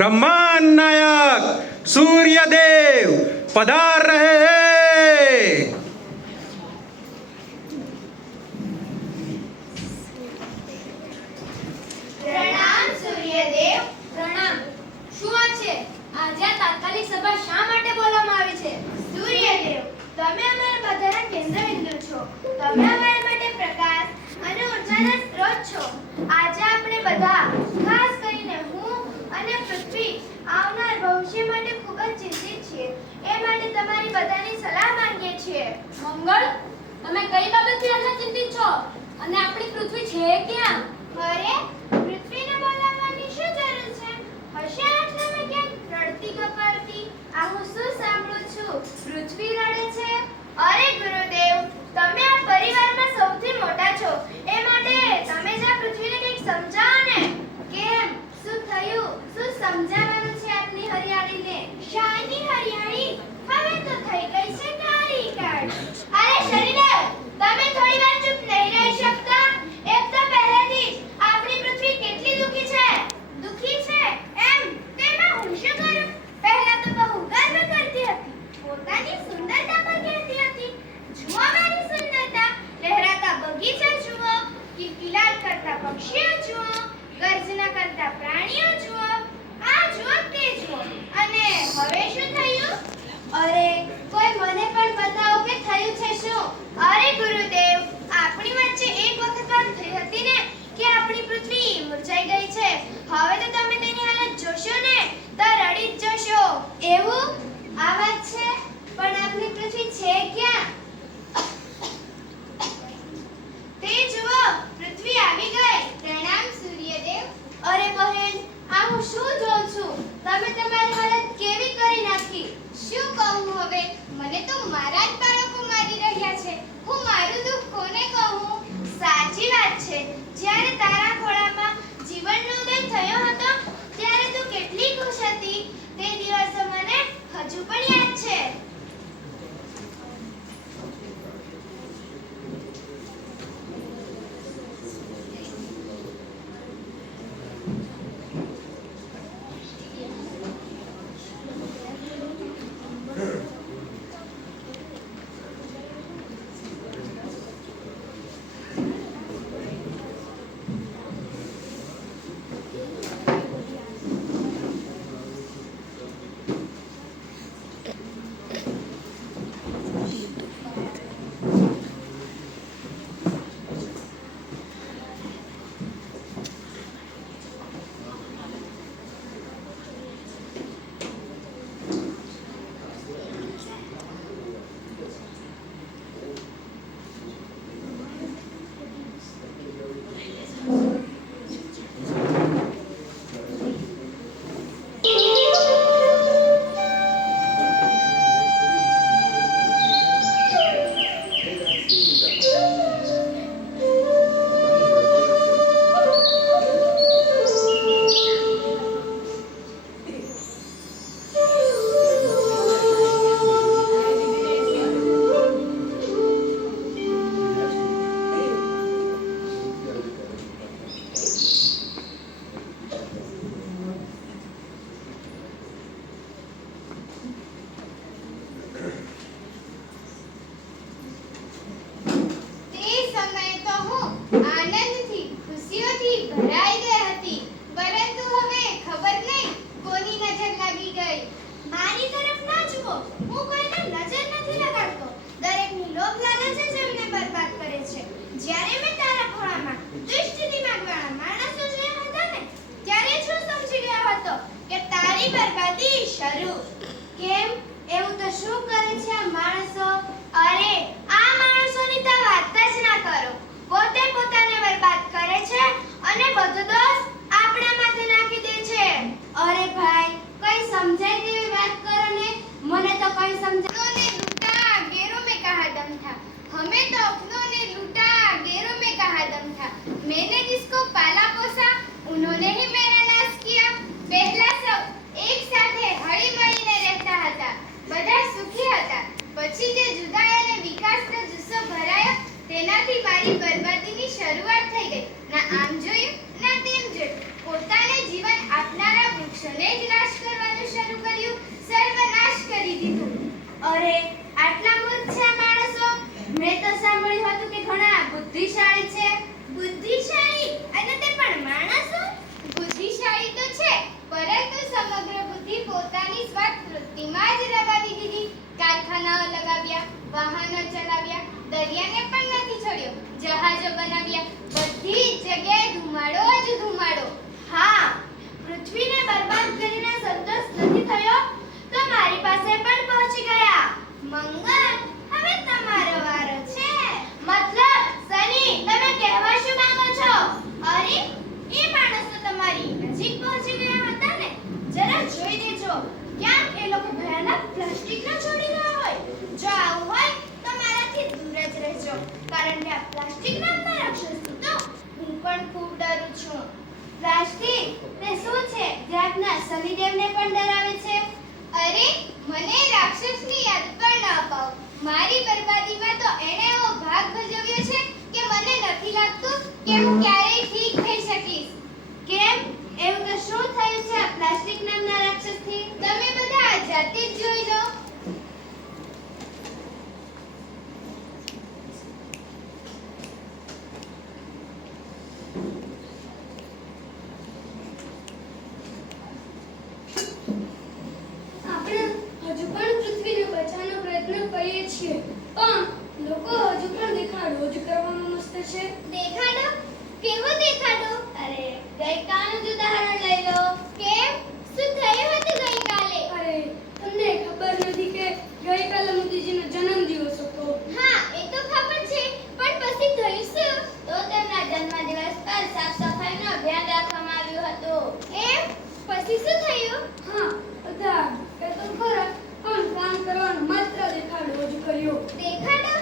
ब्रह्मांड नायक सूर्य देव पधार रहे हैं। પ્રણામ સૂર્યદેવ. પ્રણામ. શું વાત છે? આજે આ તાત્કાલિક સભા શા માટે બોલાવવામાં આવી છે? સૂર્યદેવ, તમે અમારા બધાના કેન્દ્રબિંદુ છો. તમે અમારા માટે પ્રકાશ અને ઉર્જાના સ્ત્રોત છો. આજે આપણે બધા, ખાસ કરીને હું અને પૃથ્વી, આવનાર ભવિષ્ય માટે ખૂબ જ ચિંતિત છીએ. એ માટે તમારી બધાની સલાહ માંગીએ છીએ. મંગળ, તમે કઈ બાબતથી આટલા ચિંતિત છો? અને આપણી પૃથ્વી છે ક્યાં? અરે, પૃથ્વીને બોલાવવાની શું જરૂર છે? હશે આટલામાં ક્યાંક રડતી કપાળતી. આ હું શું સાંભળું છું? પૃથ્વી રડે છે? અરે ગુરુદેવ, તમે આ પરિવારમાં સૌથી મોટા છો. એ માટે તમે જ આ પૃથ્વીને કંઈક સમજાવો ને. કેમ? શું થયું? શું સમજાવવાનું છે આપની હરિયાળીને? શાની હરિયાળી? હવે તો થઈ ગઈ છે કાળી કાળ. અરે શરીદેવ, તમે થોડી વાર ચૂપ નહીં રહી શકતા? એક તો પહેલેથી જ આપણી પૃથ્વી કેટલી દુખી છે. દુખી છે એમ તેમાં હું શું કરું? પહેલા તો બહુ ગર્વ કરતી હતી, પોતાની સુંદરતા પર કહેતી હતી, જુઓ મારી સુંદરતા. લહેરાતા બગીચા જુઓ, કિલકિલાટ કરતા પક્ષીઓ જુઓ, ગર્જના કરતા પ્રાણીઓ જુઓ, આ જુઓ તે જુઓ. અને હવે શું થયું? અરે, કોઈ મને પણ બતાવો કે થયું છે શું? અરે ગુરુદેવ, આપણી વચ્ચે એક વખત વાત થઈ હતી ને કે આપણી પૃથ્વી મુરઝાઈ ગઈ છે. હવે તો તમે તેની હાલત જોશો ને તો રડી જ જશો. એવું? આ વાત છે, પણ આપણી પૃથ્વી છે ક્યાં? તે જુઓ, પૃથ્વી આવી ગઈ. પ્રણામ સૂર્યદેવ. અરે બહેન, આ હું શું જોઉં છું? તમે તમારી હાલત કેવી કરી નાખી? શું કહું હવે? મને તો મારા જ બાળકો મારી રહ્યા છે. હું મારું દુઃખ કોને કહું? સાચી વાત છે. જ્યારે તારા ખોળામાં જીવનનો ઉદય થયો હતો ત્યારે તું કેટલી ખુશ હતી. તે દિવસો મને હજુ પણ યાદ છે. કેમ? એવું તો શું કરે છે આ માણસો? અરે, આ માણસોની તો વાત જ ના કરો. પોતે પોતાને બરબાદ કરે છે અને બધો દોષ આપણા માથે નાખી દે છે. અરે ભાઈ, કઈ સમજાય તેવી વાત કરો ને. મને તો કઈ સમજાય ને. લૂટા ગેરો में कहा दम था, हमें तो अपनों ने लूटा गैरों में कहा दम था, मैंने जिसको पाला पोसा उन्होंने ही मेरा नाश किया. पहला सब एक સાથે હળી મળીને રહેતા હતા, બધા સુખી હતા. પછી જે જુદાઈ અને વિકાસનો જુસ્સો ભરાયો તેનાથી મારી બરબાદીની શરૂઆત થઈ ગઈ. ના આમ જોયું ના તેમ જોયું, અરે આટલા મૂર્ખ છે માણસો. મેં તો સાંભળ્યું હતું કે ઘણા બુદ્ધિશાળી છે. બુદ્ધિશાળી અને તે પણ માણસો? બુદ્ધિશાળી તો છે, પરંતુ સમગ્ર બુદ્ધિ પોતાની સ્વાર્થ વૃત્તિમાં જ લગાવી દીધી. કારખાનાઓ લગાવ્યા, વાહનો ચલાવ્યા, દરિયાને પણ નથી છોડ્યો, જહાજો બનાવ્યા, બધી જગ્યાએ ધુમાડો જ ધુમાડો. હા, પૃથ્વીને બરબાદ કરીને સંતોષ નથી થયો તો મારી પાસે પણ પહોંચી ગયા. મંગળ, હવે તમારો વારો છે. મતલબ સની, તમે કહેવા શું માંગો છો? અરે, એ માણસ તો તમારી નજીક પહોંચી ગયા હતા ને. જરા જોઈ લેજો, ક્યાંક એ લોકો ભયાનક પ્લાસ્ટિક ન છોડી રહ્યા હોય. જો આવું હોય તો મારાથી દૂર જ રહેજો, કારણ કે આ પ્લાસ્ટિક નામના રાક્ષસથી તો હું પણ ખૂબ ડરું છું. પ્લાસ્ટિક તે શું છે જે આપના શનિદેવને પણ ડરાવે છે? અરે, મને રાક્ષસની યાદ પણ ન અપાવ. મારી બરબાદીમાં તો એણે એવો ભાગ ભજવ્યો છે કે મને નથી લાગતું કે હું ક્યારેય ઠીક થઈ શકીશ. કેમ? એવું તો શું થયું છે આ પ્લાસ્ટિક નામના રાક્ષસથી? તમે બધા જાતે જ જોઈ લો. આપણે હજુ પણ પૃથ્વીને બચાવવાનો પ્રયત્ન કરીએ છીએ, પણ લોકો હજુ પણ દેખાડો જ કરવામાં મસ્ત છે. દેખાડો? કેવો દેખાડો? અરે, ગઈકાલનું જ ઉદાહરણ લઈ લો. કેમ? શું થયું હતું ગઈકાલે? અરે, તમને ખબર નથી કે ગઈકાલે મોદીજીનો જન્મદિવસ હતો? હા, એ તો ખબર છે, પણ પછી થયું શું? તો તેમના જન્મદિવસ પર સાફ સફાઈનું અભિયાન રાખવામાં આવ્યું હતું. એમ? પછી શું થયું? હા, બધા એ તો ખરા, પણ કામ કરવાનો માત્ર દેખાડો જ કર્યો. દેખાડો?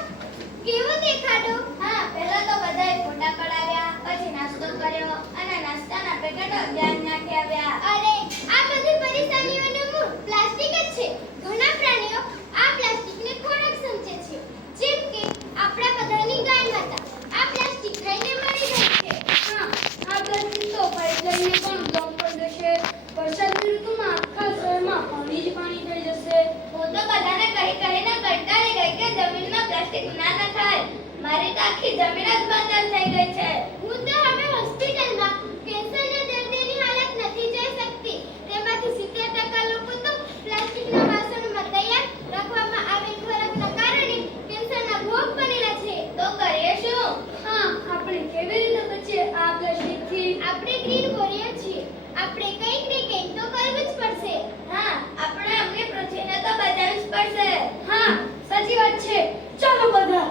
કેવો દેખાડો? હા, પહેલા તો બધાએ ફોટા પડાવ્યા, પછી નાસ્તો કર્યો અને નાસ્તાના પેકેટો ધ્યાન નાખી આવ્યા. અરે, આ બધી પરેશાનીઓનું મૂળ પ્લાસ્ટિક જ છે. ઘણા પ્રાણીઓ આ પ્લાસ્ટિકને ખોરાક સમજે છે. જેમ કે આપણા બધાની ગાય માતા આ પ્લાસ્ટિક ખાઈને મરી ગઈ છે. હા, આ પ્લાસ્ટિક તો પાઇપલાઇનને પણ બ્લોક કરી દેશે. વરસાદની ઋતુમાં આખા શહેરમાં પાણી જ પાણી થઈ જશે. હું તો બધાને કહીને કંટાળી ગઈ કે જમીનમાં પ્લાસ્ટિક ના નખાય. મારી તો આખી જમીન જ બંજર થઈ ગઈ છે. હું તો હવે હોસ્પિટલમાં કેન્સરના દર્દીની હાલત નથી જોઈ શકતી. તેમાંથી 70% લોકો તો પ્લાસ્ટિકના વાસણોમાં તૈયાર રાખવામાં આવેલ ખોરાકના કારણે કેન્સરના ભોગ બનેલા છે. તો કરીએ શું? હા, આપણે કેવી રીતે બચીએ આ પ્લાસ્ટિકથી? આપણે ગ્રીન વોરિયર છીએ. આપણે કંઈક ને કંઈક તો કરવું જ પડશે. હા, આપણે આપણી પૃથ્વીને તો બચાવવી જ પડશે. હા, સાચી વાત છે. ચાલો બધા.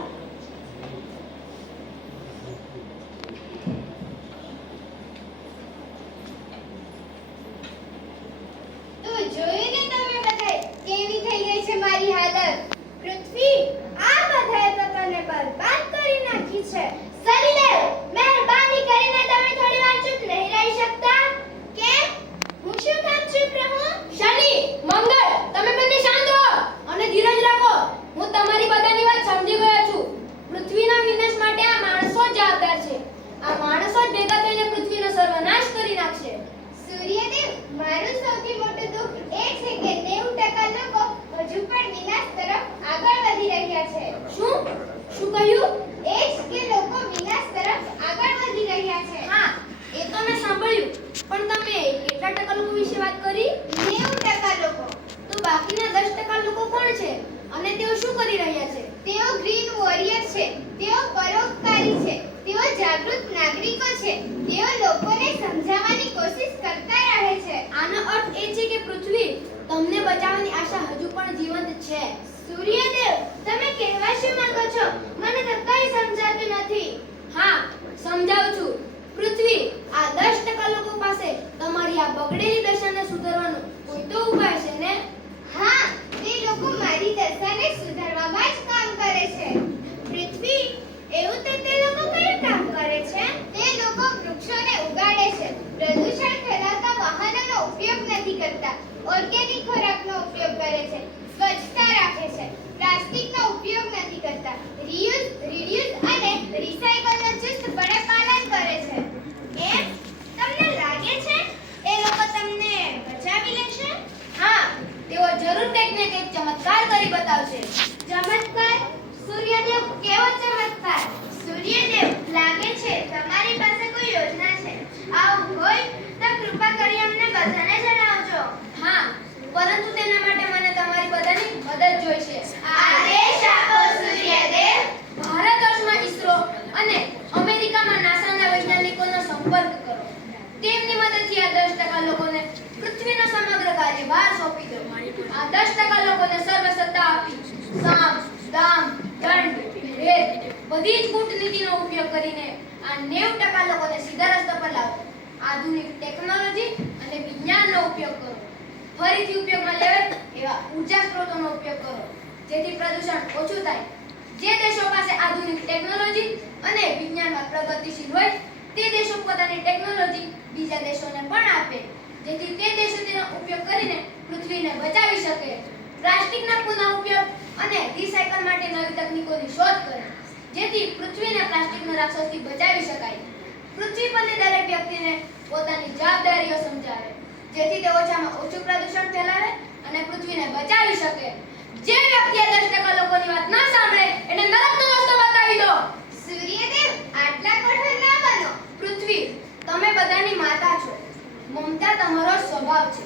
તો જોયું ને તમે બધાએ કેવી થઈ ગઈ છે મારી હાલત. પૃથ્વી, આ બધાએ તો તને બરબાદ કરી નાખી છે. સરીદેવ, મહેરબાની કરીને તમે થોડી વાર ચૂપ નહીં રહી શકતા? કેમ? હું શું કામ ચૂપ રહું? શનિ, મંગળ, તમે બંને શાંત રહો અને ધીરજ રાખો. હું તમારી બધાની વાત સમજી ગયો છું. પૃથ્વીના વિનાશ માટે આ માણસો જ જવાબદાર છે. આ માણસો જ ભેગા થઈને પૃથ્વીનો સર્વનાશ કરી નાખશે. સૂર્યદેવ, મારું સૌથી મોટું દુઃખ એ છે કે 90% લોકો હજુ પણ વિનાશ તરફ આગળ વધી રહ્યા છે. શું કહ્યું? એ જ કે લોકો વિનાશ તરફ આગળ વધી રહ્યા છે. હા, એ તો મેં સાંભળ્યું, પણ તમે કેટલા ટકા લોકો વિશે વાત કરી? 90% લોકો. તો બાકીના 10% લોકો કોણ છે અને તેઓ શું કરી રહ્યા છે? તેઓ ગ્રીન વોરિયર છે. તેઓ પરોપકારી છે. તેઓ જાગૃત નાગરિકો છે. તેઓ લોકોને સમજાવવાની કોશિશ કરતા રહે છે. આનો અર્થ એ છે કે પૃથ્વી તમને બચાવવાની આશા હજુ પણ જીવંત છે. સૂર્યદેવ, તમે કહેવા શું માંગો છો? મને તો કંઈ સમજાતું નથી. હા, સમજાવું છું. પૃથ્વી, આ 10% લોકો પાસે તમારી આ બગડેલી દશાને સુધારવાનો કોઈ તો ઉપાય છે ને? હા, તે લોકો મારી દશાને સુધારવામાં જ કામ કરે છે. પૃથ્વી, એવું તો તે લોકો કયું કામ કરે છે? તે લોકો વૃક્ષોને ઉગાડે છે, પ્રદૂષણ ફેલાવતા વાહનોનો ઉપયોગ નથી કરતા, ઓર્ગેનિક ખોરાકનો ઉપયોગ કરે છે, સ્વચ્છતા રાખે છે, પ્લાસ્ટિકનો ઉપયોગ નથી કરતા, રીયુઝ, રીડ્યુસ અને રિસાયકલનું ચુસ્તપણે પાલન કરે છે. એમ? તમને લાગે છે એ લોકો તમને ચમત્કાર કરી બતાવશે. ચમત્કાર? સૂર્યદેવ કેવો ચમત્કાર? સૂર્યદેવ, લાગે છે તમારી પાસે કોઈ યોજના છે. આવું હોય તો કૃપા કરી અમને બધાને જણાવજો. હા, પરંતુ તેના માટે મને તમારી બધાની મદદ જોઈશે. આદેશ આપો સૂર્યદેવ. ભારત વર્ષમાં ઈસરો અને અમેરિકામાં નાસાના વૈજ્ઞાનિકોનો સંપર્ક કરો. તેમની મદદથી આ 10% લોકોને પૃથ્વીનો સમગ્ર કાર્યભાર સોંપી દો. આ 10% લોકોને સર્વ સત્તા આપી સામ, દામ, દંડ, ભેદ બધી જ કૂટનીતિનો ઉપયોગ કરીને આ 90% લોકોને સીધા રસ્તા પર લાવો. આધુનિક ટેકનોલોજી અને વિજ્ઞાનનો ઉપયોગ કરો. ફરીથી ઉપયોગમાં લેવાય એવા ઉર્જા સ્ત્રોતોનો ઉપયોગ કરો, જેથી પ્રદૂષણ ઓછું થાય. જે દેશો પાસે આધુનિક ટેકનોલોજી અને વિજ્ઞાનમાં પ્રગતિશીલ હોય તે દેશો પોતાની ટેકનોલોજી બીજા દેશોને પણ આપે, જેથી તે દેશો તેનો ઉપયોગ કરીને પૃથ્વીને બચાવી શકે. પ્લાસ્ટિકના પુનઃ ઉપયોગ અને રિસાયકલ માટે નવી તકનીકોની શોધ કરે, જેથી પૃથ્વીને પ્લાસ્ટિકના રાક્ષસથી બચાવી શકાય. પૃથ્વી પરની દરેક વ્યક્તિને પોતાની જવાબદારીઓ સમજાવે, જેથી તે ઓછામાં ઓછું પ્રદૂષણ ફેલાવે અને પૃથ્વીને બચાવી શકે. જે વ્યક્તિ આ 10% લોકોની વાત ન સાંભળે એને નરકનો રસ્તો બતાવી દો. સૂર્યદેવ, આટલા કઠોર ના બનો. પૃથ્વી, તમે બધાની માતા છો. મમતા તમારો સ્વભાવ છે.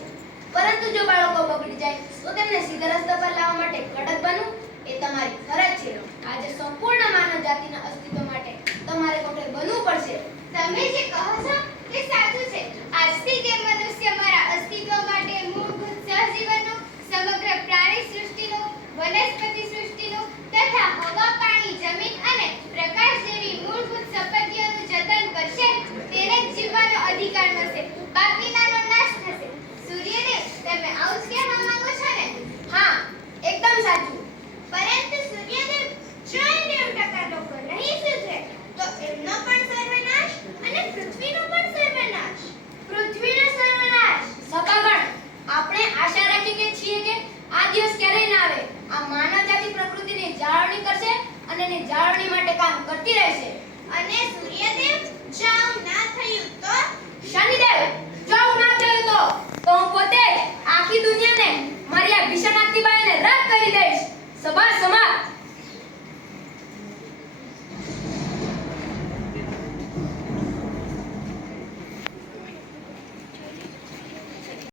પરંતુ જો બાળકો બગડી જાય તો તેમને સીધા રસ્તા પર લાવવા માટે કડક બનવું એ તમારી ફરજ છે. આજે સંપૂર્ણ માનવ જાતિના અસ્તિત્વ માટે તમારે કઠોર બનવું પડશે. તમે જે કહો છો તે સાચું છે. આજથી જે મનુષ્ય મારા અસ્તિત્વ માટે મૂળભૂત સહજીવનનું, સમગ્ર પ્રાણી સૃષ્ટિનું, વનસ્પતિ સૃષ્ટિનું તથા હવા, પાણી, જમીન અને પ્રકાશ જેવી મૂળભૂત સંપત્તિઓનું જતન કરશે તેને જ જીવવાનો અધિકાર મળશે. બાકીનાનો નાશ થશે. સૂર્યદેવ, તમે આવું જ કહેવા માંગો છો ને? હા, એકદમ સાચું. પરંતુ સૂર્યદેવ, જો 90% લોકો નહીં સુધરે તો એમનો પણ સર્વનાશ અને પૃથ્વીનો પણ સર્વનાશ. પૃથ્વીનો સર્વનાશ. સભાગણ, આપણે આશા રાખીએ છીએ કે આ દિવસ ક્યારેય ના આવે. આ માનવ જાતિ પ્રકૃતિની જાળવણી કરશે અને એની જાળવણી માટે કામ કરતી રહેશે. અને સૂર્યદેવ, જો આવું ના થયું તો? શનિદેવ, જો આવું ના થયું તો હું પોતે જ આખી દુનિયાને મારી આ ભીષણ આતિબાઈને રદ